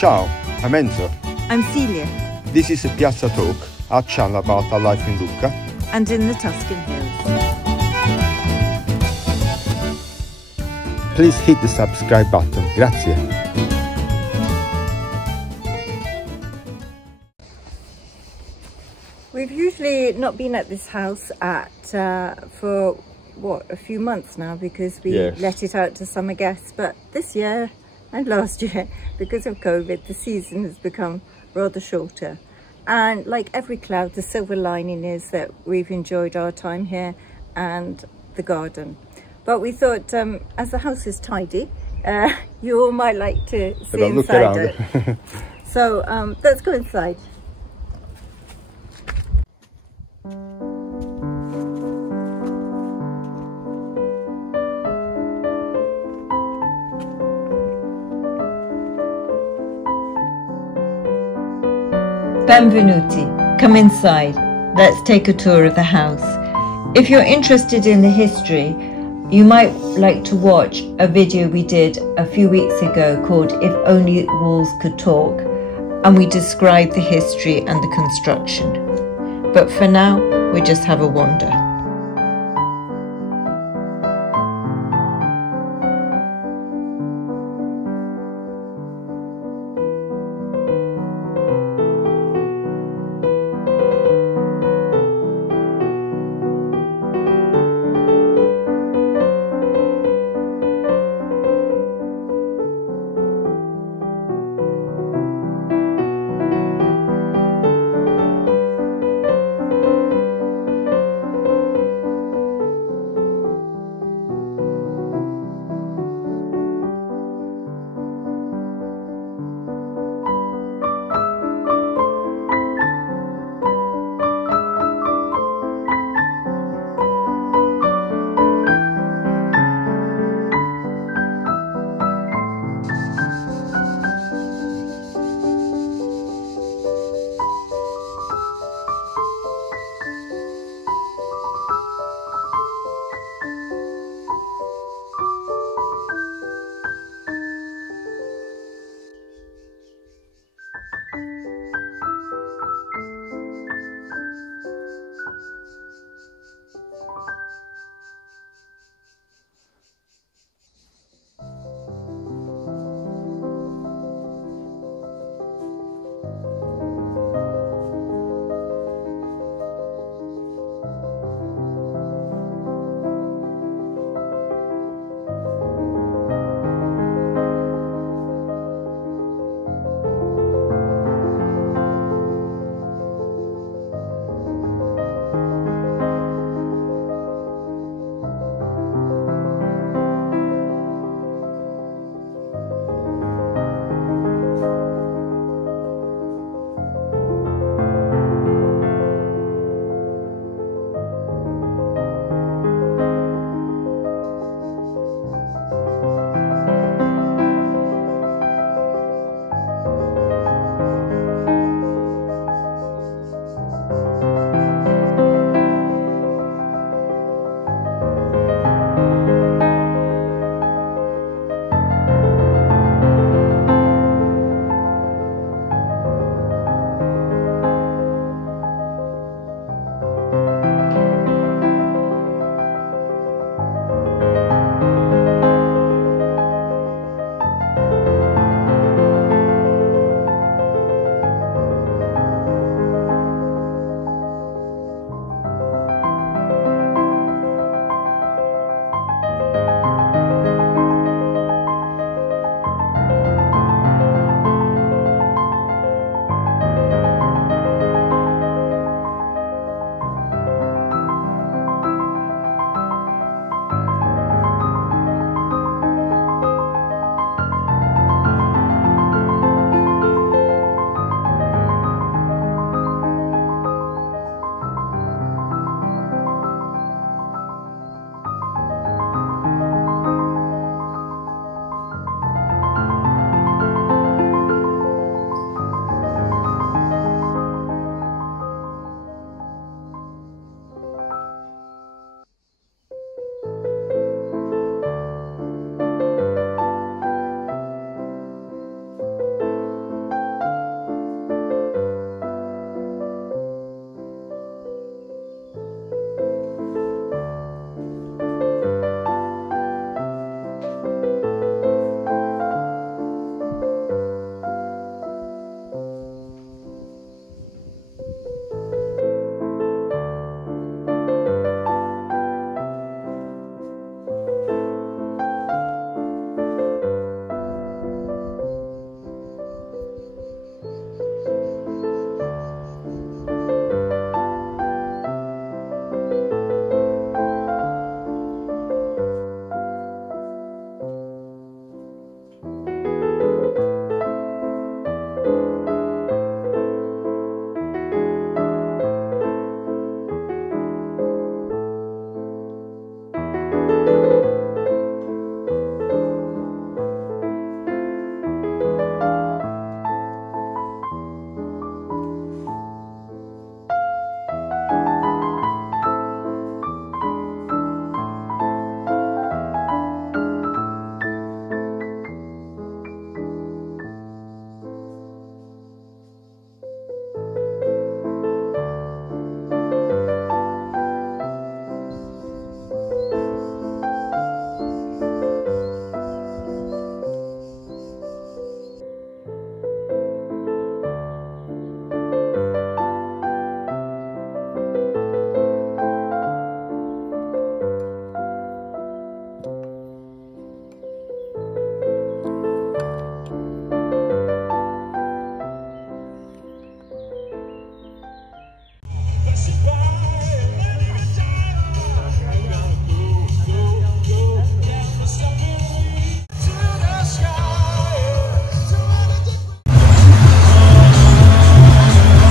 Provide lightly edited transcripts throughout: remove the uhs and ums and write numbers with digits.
Ciao, I'm Enzo. I'm Celia. This is Piazza Talk, our channel about our life in Lucca and in the Tuscan Hills. Please hit the subscribe button. Grazie. We've usually not been at this house for a few months now, because we let it out to summer guests, but this year and last year, because of COVID, the season has become rather shorter. And like every cloud, the silver lining is that we've enjoyed our time here and the garden. But we thought, as the house is tidy, you all might like to see inside it. So let's go inside. Benvenuti. Come inside. Let's take a tour of the house. If you're interested in the history, you might like to watch a video we did a few weeks ago called If Only Walls Could Talk, and we described the history and the construction. But for now, we just have a wander.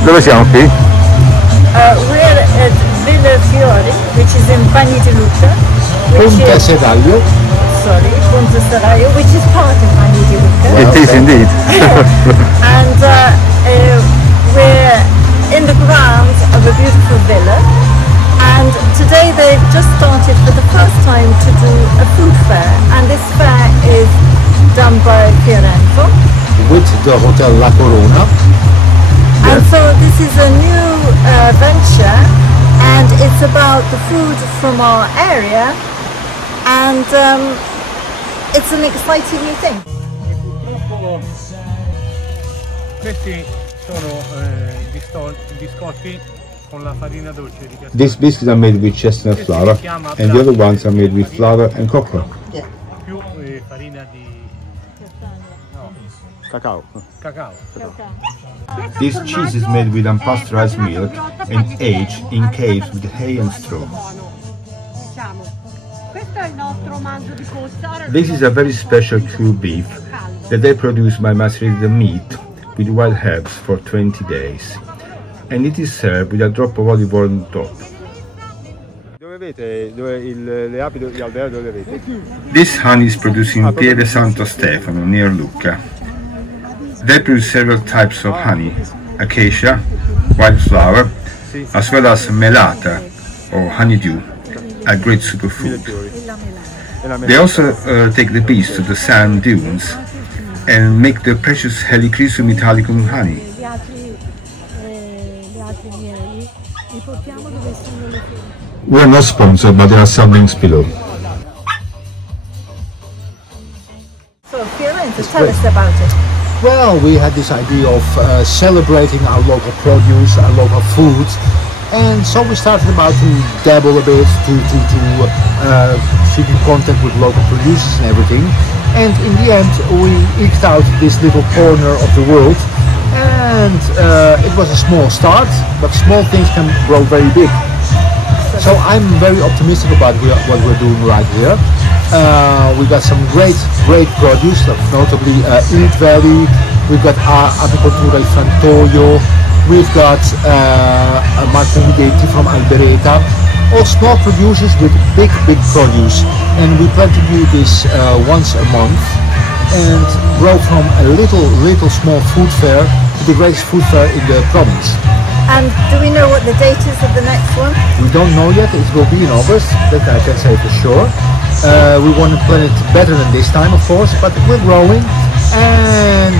Dove siamo qui? We're at Villa Fiori, which is in Bagni di Lucca. Ponte Seraglio. Sorry, Ponte Seraglio, which is part of Bagni di Lucca. It is indeed. And we're in the grounds of a beautiful villa. And today they've just started for the first time to do a food fair. And this fair is done by Fiorenzo. With the Hotel La Corona. And so this is a new venture, and it's about the food from our area, and it's an exciting new thing. Questi sono biscotti con la farina dolce di castagno. These biscuits are made with chestnut flour, and the other ones are made with flour and cocoa. Più farina di Cacao. cacao. This cheese is made with unpasteurized milk and aged in caves with hay and straw. This is a very special cured beef that they produce by macerating the meat with wild herbs for 20 days, and it is served with a drop of olive oil on top. This honey is produced in Pieve Santo Stefano near Lucca. They produce several types of honey: acacia, wildflower, as well as melata or honeydew, a great superfood. They also take the bees to the sand dunes and make the precious Helichrysum italicum honey. We are not sponsored, but there are some links below. So Fiorenzo, tell us about it. Well, we had this idea of celebrating our local produce, our local foods, and so we started about to dabble a bit, to keep in contact with local producers and everything. And in the end, we eked out this little corner of the world, and it was a small start, but small things can grow very big. So I'm very optimistic about what we're doing right here. We got some great produce, notably Eat Valley. We've got Apicoltura Frantoio. We've got Martinigetti from Albereta. All small producers with big produce. And we plan to do this once a month and grow from a little small food fair to the greatest food fair in the province. And do we know what the date is of the next one? We don't know yet. It will be in August, that I can say for sure. We want to plan it better than this time, of course, but we're growing, and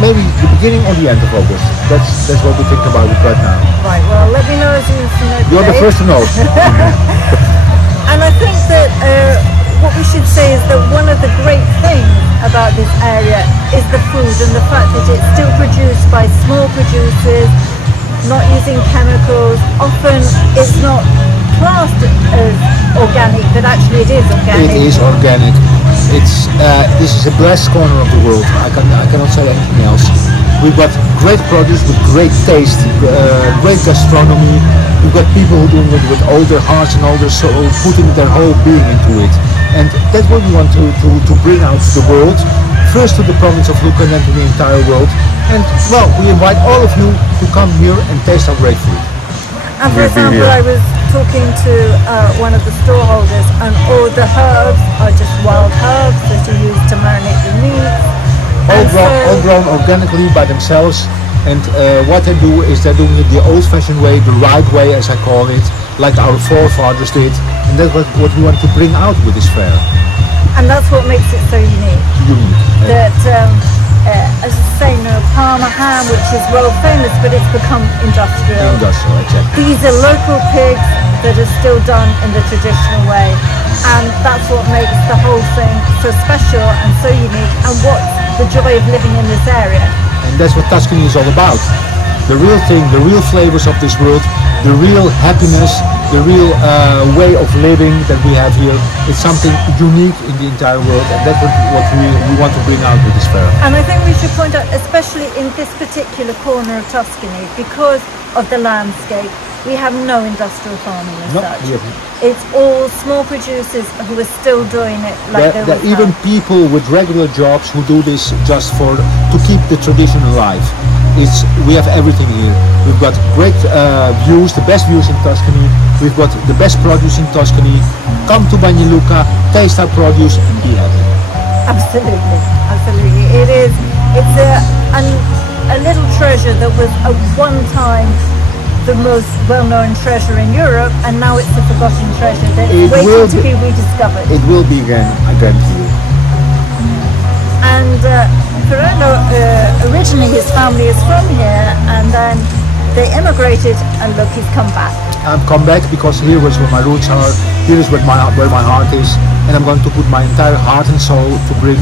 maybe the beginning or the end of August. That's what we think about it right now. Right, well, let me know as soon as you know the You're the date. first to know. And I think that what we should say is that one of the great things about this area is the food and the fact that it's still produced by small producers, not using chemicals. Often it's not classed as organic, but actually it is organic. It is organic. It's this is a blessed corner of the world. I cannot say anything else. We've got great produce with great taste, great gastronomy. We've got people who do it with all their hearts and all their soul, putting their whole being into it. And that's what we want to bring out to the world. First to the province of Lucca and then to the entire world. And well, we invite all of you to come here and taste our great food. And for example, I was talking to one of the store holders, and all the herbs are just wild herbs that are used to marinate the meat. All grown organically by themselves. And what they do is they're doing it the old-fashioned way, the right way, as I call it, like our forefathers did. And that's what we want to bring out with this fair. And that's what makes it so unique. That, as I say, Parma ham, which is world famous, but it's become industrial. Industrial, exactly. These are local pigs that are still done in the traditional way. And that's what makes the whole thing so special and so unique, and what's the joy of living in this area. And that's what Tuscany is all about. The real thing, the real flavors of this world, the real happiness, the real way of living that we have here. It's something unique in the entire world, and that's what we want to bring out with this fair. And I think we should point out, especially in this particular corner of Tuscany, because of the landscape, we have no industrial farming as such. It's all small producers who are still doing it like there are even people with regular jobs who do this just to keep the tradition alive. we have everything here. We've got great views, the best views in Tuscany. We've got the best produce in Tuscany. Come to Lucca, taste our produce and be happy. Absolutely, absolutely. It's a little treasure that was at one time the most well-known treasure in Europe, and now it's a forgotten treasure that's waiting to be rediscovered. It will be again, I guarantee you. And Fernando, originally his family is from here, and then they immigrated, and look, he's come back. I've come back because here is where my roots are, here is where my heart is, and I'm going to put my entire heart and soul to bring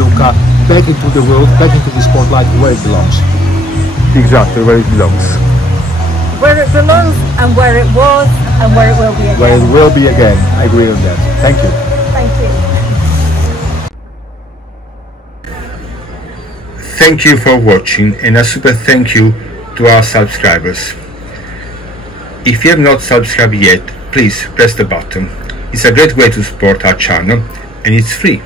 Lucca back into the world, back into the spotlight where it belongs. Exactly, where it belongs. Where it belongs, and where it was, and where it will be again. Where it will be again, I agree on that. Thank you. Thank you. Thank you for watching, and a super thank you to our subscribers. If you have not subscribed yet, please press the button. It's a great way to support our channel, and it's free.